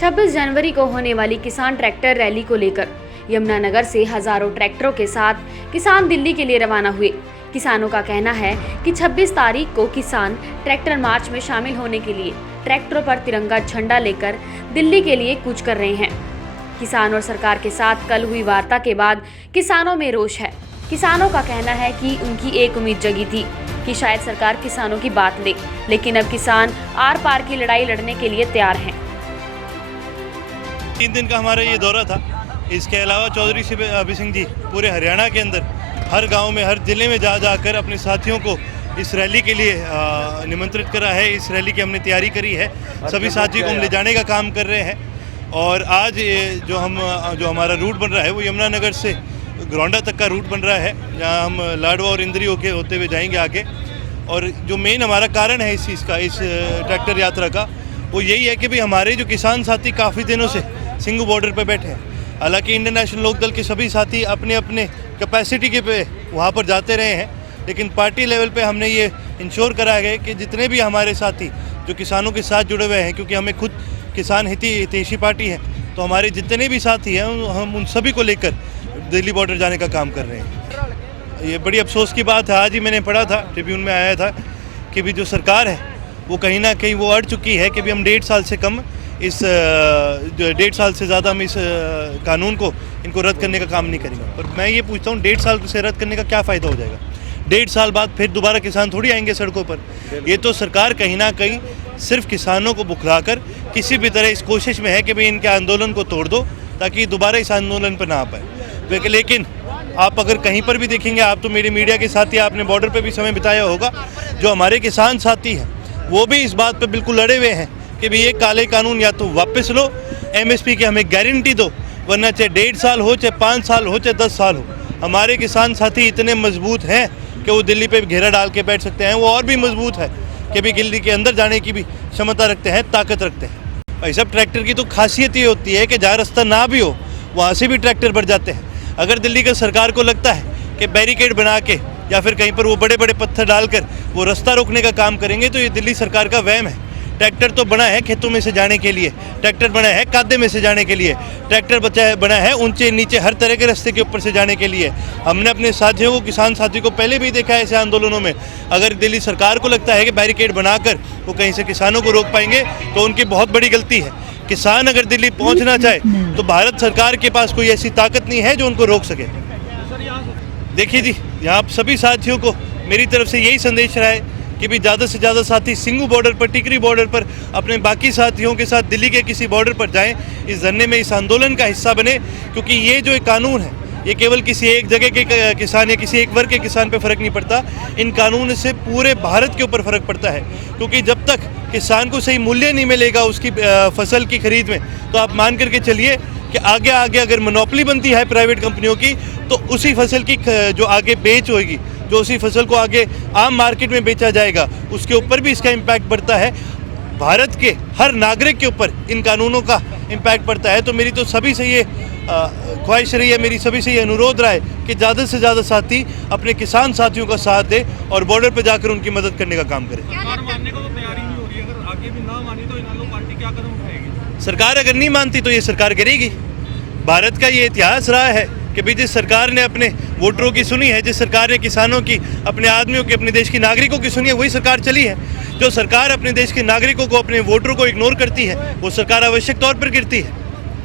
26 जनवरी को होने वाली किसान ट्रैक्टर रैली को लेकर यमुनानगर से हजारों ट्रैक्टरों के साथ किसान दिल्ली के लिए रवाना हुए। किसानों का कहना है कि 26 तारीख को किसान ट्रैक्टर मार्च में शामिल होने के लिए ट्रैक्टरों पर तिरंगा झंडा लेकर दिल्ली के लिए कूच कर रहे हैं। किसान और सरकार के साथ कल हुई वार्ता के बाद किसानों में रोष है। किसानों का कहना है कि उनकी एक उम्मीद जगी थी कि शायद सरकार किसानों की बात ले, लेकिन अब किसान आर पार की लड़ाई लड़ने के लिए तैयार हैं। 3 दिन का हमारा ये दौरा था। इसके अलावा चौधरी अभी सिंह जी पूरे हरियाणा के अंदर हर गांव में, हर जिले में जाकर अपने साथियों को इस रैली के लिए निमंत्रित करा है। इस रैली की हमने तैयारी करी है, सभी साथियों को हम ले जाने का काम कर रहे हैं। और आज जो हमारा रूट बन रहा है वो यमुनानगर से ग्रौंडा तक का रूट बन रहा है, जहाँ हम लाडवा और इंद्री होते हुए जाएंगे आगे। और जो मेन हमारा कारण है इस चीज़ का, इस ट्रैक्टर यात्रा का, वो यही है कि भाई हमारे जो किसान साथी काफ़ी दिनों से सिंघू बॉर्डर पर बैठे हैं। हालांकि इंडियन नेशनल लोकदल के सभी साथी अपने अपने कैपेसिटी के पे वहाँ पर जाते रहे हैं, लेकिन पार्टी लेवल पे हमने ये इंश्योर करा है कि जितने भी हमारे साथी जो किसानों के साथ जुड़े हुए हैं, क्योंकि हमें खुद किसान हितैषी पार्टी है, तो हमारे जितने भी साथी हैं हम उन सभी को लेकर दिल्ली बॉर्डर जाने का काम कर रहे हैं। ये बड़ी अफसोस की बात है, आज ही मैंने पढ़ा था, ट्रिब्यून में आया था कि भी जो सरकार है वो कहीं ना कहीं वो अड़ चुकी है कि भी हम 1.5 साल से कम इस 1.5 साल से ज़्यादा हम इस कानून को इनको रद्द करने का काम नहीं करेंगे। पर मैं ये पूछता हूँ, 1.5 साल से रद्द करने का क्या फ़ायदा हो जाएगा? 1.5 साल बाद फिर दोबारा किसान थोड़ी आएंगे सड़कों पर। ये तो सरकार कहीं ना कहीं सिर्फ किसानों को बुखलाकर किसी भी तरह इस कोशिश में है कि भाई इनके आंदोलन को तोड़ दो ताकि दोबारा इस आंदोलन पर ना आ पाए। लेकिन आप अगर कहीं पर भी देखेंगे, आप तो मेरे मीडिया के साथी, आपने बॉर्डर पर भी समय बिताया होगा, जो हमारे किसान साथी हैं वो भी इस बात पर बिल्कुल लड़े हुए हैं कि भाई ये काले कानून या तो वापस लो, MSP की हमें गारंटी दो, वरना चाहे 1.5 साल हो, चाहे 5 साल हो, चाहे 10 साल हो। हमारे किसान साथी इतने मजबूत हैं कि वो दिल्ली पे घेरा डाल के बैठ सकते हैं। वो और भी मजबूत है कि भी दिल्ली के अंदर जाने की भी क्षमता रखते हैं, ताकत रखते हैं। भाई सब ट्रैक्टर की तो खासियत ये होती है कि जहाँ रास्ता ना भी हो वहाँ से भी ट्रैक्टर बढ़ जाते हैं। अगर दिल्ली की सरकार को लगता है कि बैरिकेड बना के या फिर कहीं पर वो बड़े बड़े पत्थर डालकर वो रास्ता रोकने का काम करेंगे, तो ये दिल्ली सरकार का वहम है। ट्रैक्टर तो बना है खेतों में से जाने के लिए, ट्रैक्टर बना है कादे में से जाने के लिए, ट्रैक्टर बना है ऊंचे नीचे हर तरह के रास्ते के ऊपर से जाने के लिए। हमने अपने साथियों को, किसान साथियों को पहले भी देखा है ऐसे आंदोलनों में। अगर दिल्ली सरकार को लगता है कि बैरिकेड बनाकर वो कहीं से किसानों को रोक पाएंगे तो उनकी बहुत बड़ी गलती है। किसान अगर दिल्ली पहुँचना चाहे तो भारत सरकार के पास कोई ऐसी ताकत नहीं है जो उनको रोक सके। देखिए जी, यहाँ सभी साथियों को मेरी तरफ से यही संदेश रहा है कि भी ज़्यादा से ज़्यादा साथी सिंघू बॉर्डर पर, टिकरी बॉर्डर पर अपने बाकी साथियों के साथ दिल्ली के किसी बॉर्डर पर जाएं, इस धरने में, इस आंदोलन का हिस्सा बने। क्योंकि ये जो एक कानून है, ये केवल किसी एक जगह के किसान या किसी एक वर्ग के किसान पे फ़र्क नहीं पड़ता, इन कानून से पूरे भारत के ऊपर फ़र्क पड़ता है। क्योंकि जब तक किसान को सही मूल्य नहीं मिलेगा उसकी फसल की खरीद में, तो आप मान करके चलिए कि आगे अगर मोनोपोली बनती है प्राइवेट कंपनियों की, तो उसी फसल की जो आगे बेच होगी, जो उसी फसल को आगे आम मार्केट में बेचा जाएगा, उसके ऊपर भी इसका इम्पैक्ट पड़ता है। भारत के हर नागरिक के ऊपर इन कानूनों का इम्पैक्ट पड़ता है। तो मेरी तो सभी से ये ख्वाहिश रही है, मेरी सभी से ये अनुरोध रहा है कि ज़्यादा से ज़्यादा साथी अपने किसान साथियों का साथ दे और बॉर्डर पर जाकर उनकी मदद करने का काम करें। सरकार अगर नहीं मानती तो ये सरकार करेगी। भारत का ये इतिहास रहा है कि भाई जिस सरकार ने अपने वोटरों की सुनी है, जिस सरकार ने किसानों की, अपने आदमियों की, अपने देश के नागरिकों की सुनी है, वही सरकार चली है। जो सरकार अपने देश के नागरिकों को, अपने वोटरों को इग्नोर करती है, वो सरकार आवश्यक तौर पर गिरती है।